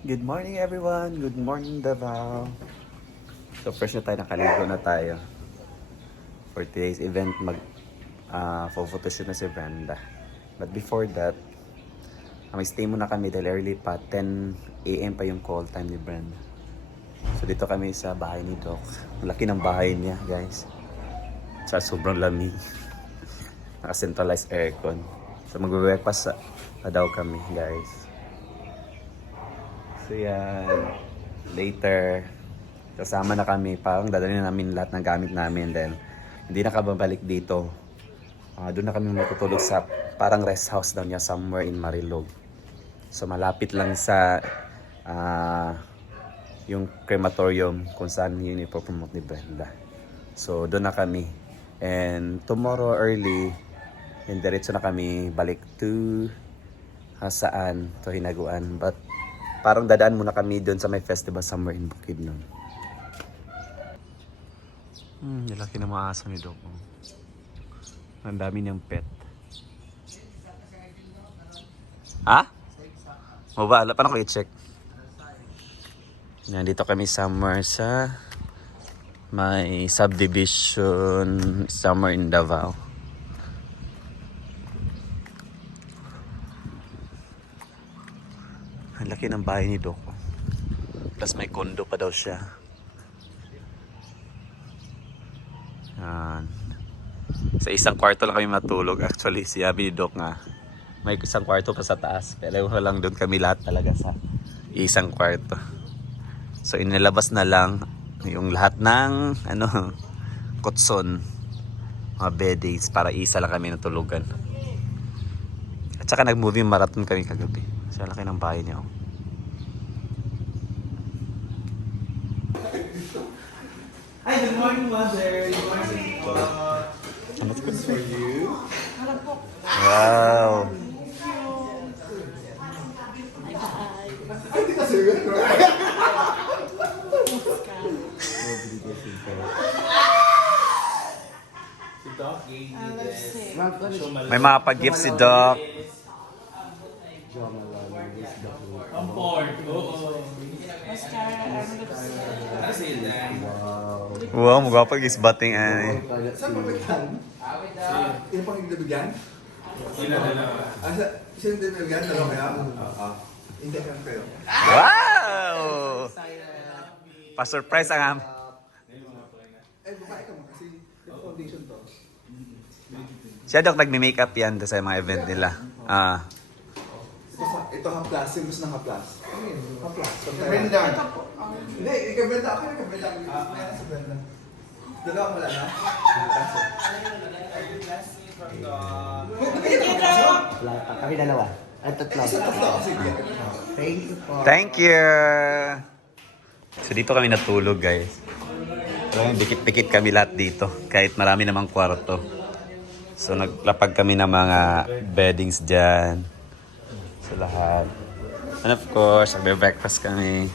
Good morning everyone! Good morning Davao! So first na tayo, nakaligo na tayo. For today's event, photoshoot na si Brenda. But before that, may stay muna kami dahil early pa, 10 AM pa yung call time ni Brenda. So dito kami sa bahay ni Doc. Laki ng bahay niya guys. Sa sobrang lamig. Naka-centralized aircon. So magbe-breakfast na daw kami guys. So yan, later, kasama na kami, parang dadalhin na namin lahat ng gamit namin, then hindi na kababalik dito. Doon na kami matutulog sa parang rest house daw niya somewhere in Marilog. So malapit lang sa yung crematorium kung saan yun ipopromote ni Brenda. So doon na kami. And tomorrow early, and diretso na kami balik to saan, to Hinaguan. But parang dadaan muna kami doon sa may festival somewhere in Bukidnon. Laki ng mga aso ni Doc. Ang dami niyang pet. Ha? Mabala, paano ko i-check? Nandito kami somewhere sa may subdivision somewhere in Davao. Ang laki ng bahay ni Doc. Plus may condo pa daw siya. Yan. Sa isang kwarto lang kami matulog. Actually, siyabi ni Doc nga, may isang kwarto pa sa taas. Pero lang doon kami lahat talaga sa isang kwarto. So inilabas na lang yung lahat ng kutson, mga beddings, para isa lang kami natulugan. At saka nag-movie marathon kami kagabi. Sa laki ng bahay niya. Hi, good morning, Mother. Good morning po. What's good for you? Wow! Ay, di ka serious, bro. Si Doc gave me this. May mga pag-gift si Doc. Comfort. Oo. Wow, magwapag isbating ay. Saan mo bigyan? Yung pang ibigyan? Sila dalawa. Sino din bigyan? Dalawa kaya? Hindi ka kayo. Wow! Pa-surprise ang Babae ka mo kasi foundation to. siya Doc nagme-makeup yan sa mga event nila. Ito haplas, yung gusto ng haplas. Haplas. Brenda. Hindi, ikaw Brenda. Ako na Brenda. Meron sa Brenda. Dalawa wala na? Kami dalawa. At tatlo. Sige. Thank you po. Thank you! So dito kami natulog guys. Talagang dikit-dikit kami lahat dito. Kahit marami namang kwarto. So naglapag kami ng mga beddings dyan. Sa lahat. And of course, magbe-breakfast kami.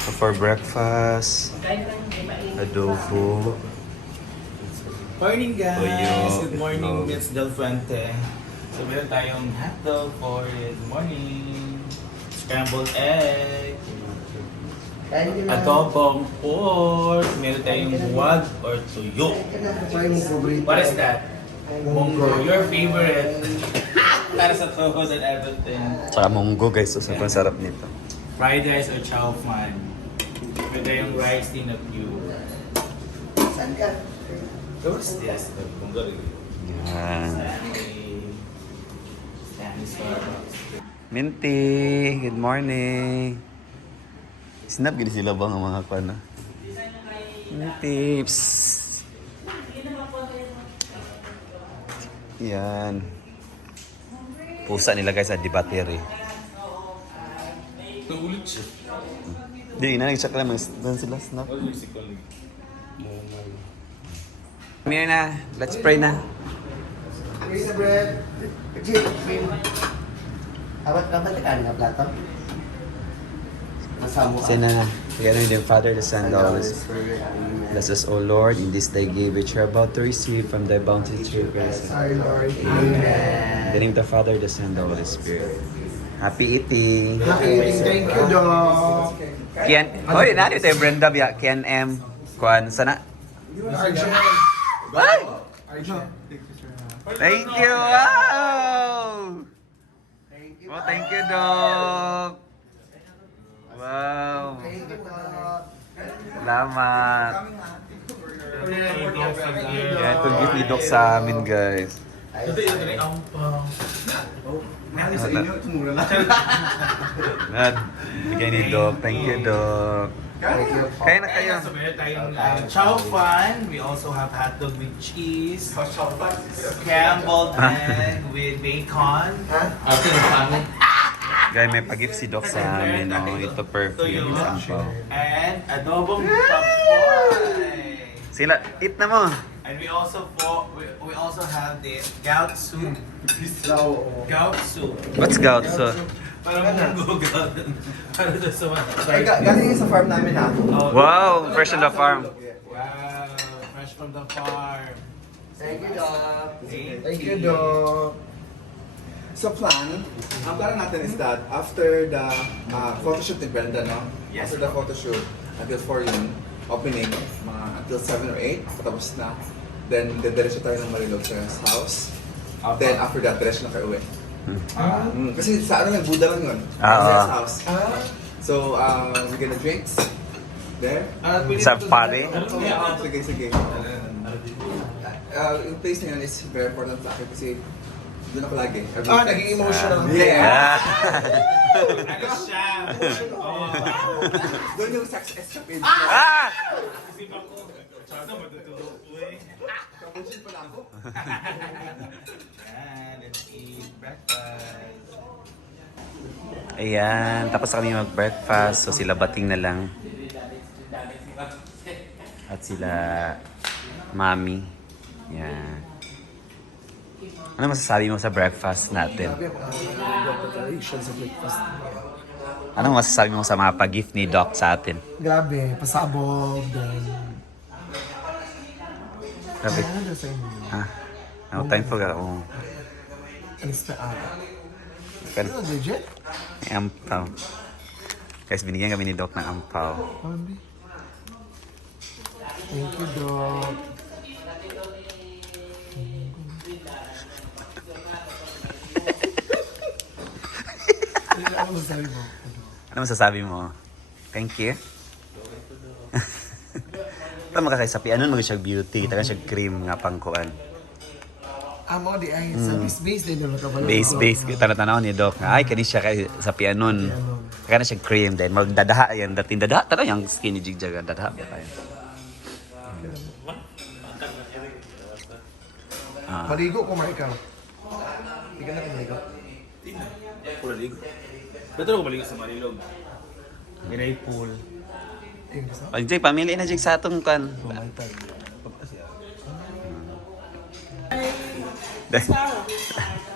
So for breakfast, adobo. Morning, guys. Tuyo. Good morning, Oh. Miss Del Fuente. So, meron tayong hotdog for good morning. Scrambled egg. Thank you na. Adobong pork. Meron tayong wag or tuyo. Try mo paborito. What is that? Munggo, your favorite. Para sa toast and everything. Tsaka munggo guys, so sobrang sarap nito. Fried rice or chow fan. Meron tayong rice din na pure. Saan ka? What's this? Munggo rin. Yan. Stanley Starbucks. Minty, good morning. Snap gini sila bang ang mga kana? Minty. Psst. Yan. Pusa nila guys sa debattery. Tulit siya. Di, nag-check lang mga sila snap. Kami na, let's pray na. Pray sa bread. Legit. Awat ka ba? Tekanin ka plato? Masamo ka. Sina na. Together with the Father, the Son, and the Holy Spirit. Bless us, O Lord, in this day give which we are about to receive from thy bounty through grace. Sorry, Lord. Amen. In the name of the Father, the Son, and the Holy Spirit. Happy eating! Happy eating. Thank you, Doc. Kian, hoy, nani ito yung Brenda biya? Kian M. Kwan, sana? Arjen. Ay! Arjen. Thank you! Wow! Oh, thank you, Doc! Wow! Thank you, Doc. Salamat! Yan, ito gift ni Doc sa amin, guys. Mahal sa inyo, tumura na. Nad, bigay ni Doc. Thank you, Doc. Kaya na kayo. So meron tayong chow fan. We also have hotdog with cheese. Scrambled egg with bacon. Guys, may pag-gift si Doc sa amin. Oh, ito perfume. Sampaw. And adobong papoy. Sila, eat na mo. And we also have this gout soup. Gout soup. What's gout? So, Para mong gout. Para doon sa mga. Ay, galing sa farm namin ha. wow, fresh on the farm. Wow, fresh from the farm. Thank you, Doc. Thank Thank you, Doc. So plan, ang plan natin is that after the photoshoot ni Brenda, no? Yes. After the photoshoot, until 4 yun, opening, mga until 7 or 8, patapos na. Then, dediretso tayo ng Marilog sa house. Then, after that, diretso na kayo uwi. Kasi sa ano lang, Buddha lang yun. Sa house. So, we're gonna drinks. There. Sa pare? Sige, sige. Yung place na yun is very important sa akin kasi doon ako lagi. Naging emotional. Yeah! Ano siya? Doon yung sex escapade. Ah! Kasi ako, tsaka matutulog ko eh. Kapusin pala ako. Yan, let's eat breakfast. Ayan, tapos na kami mag-breakfast. So sila bating na lang. At sila mami. Yan. Ano masasabi mo sa breakfast natin? Grabe ang preparation sa breakfast. Ano masasabi mo sa mga pag-gift ni Doc sa atin? Grabe, pasabog, then... Grabe. Ano na sa inyo? Ah, no time for ako. Alis na ata. Kan Ano, legit? ampaw. Guys, binigyan kami ni Doc ng ampaw. Mami. Thank you, Doc. Ano masasabi mo? Ano masasabi mo? Thank you. Ito makakaisapi. Ano mag siya beauty? Ito siya cream nga pangkuan. Amo di ay sa base din naman kabalo. Base. Tanaw ni Doc. Ay, kani siya kay sa pianon. Kaya na siya cream. Then magdadaha yan. Dating dadaha. Tara yung skinny jig-jag. Dadaha ba tayo? Maligo ko man ikaw. Hindi ka na maligo. Pula ligo. Betul ko balik sa Marilog. Minay pool. Tingin sa. Pag Jay, pamili na Jay sa atong kan. Bumantay.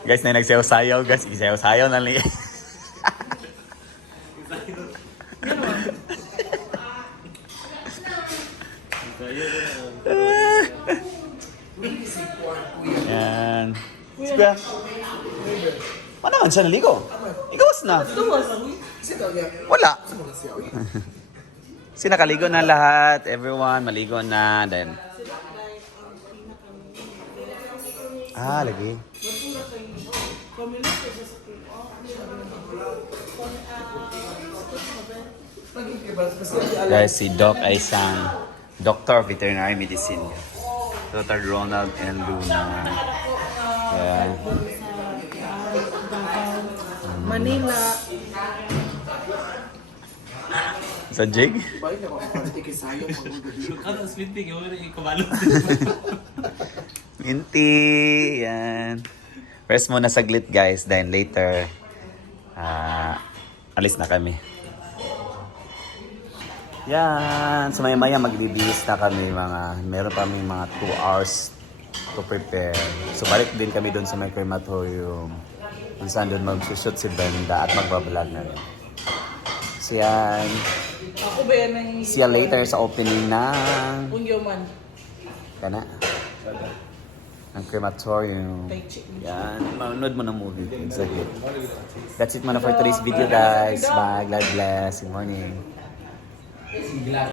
Guys, na nagsayaw-sayaw. Guys, isayaw-sayaw na lang. Yan. Sige. Ano naman siya naligo? Ikawas na. Sino niya? Wala. Sino siya? Sinakaligo na lahat. Everyone, maligo na. Then, lagi. Guys, si Doc ay isang Doctor of Veterinary Medicine. Dr. Ronald and Luna. Yeah. Manila. Sa jig? Balik ako ang quality kay Sayo. Ano sweet thing, yung ikabalo. Minty. Yan. Rest muna saglit guys. Then later, alis na kami. Yan. So maya magbibihis na kami. Meron pa kami mga 2 hours to prepare. So balik din kami doon sa may crematorium. Kung saan doon mag-shoot si Brenda at magbablog na rin. So yan. Ako ba yan ang See you later sa opening ng... Pungyoman. Kana? Ang crematorium. Tai Chi. Yan. Manood mo ng movie. It's a hit. That's it muna for today's video, guys. Bye. God bless. Good morning.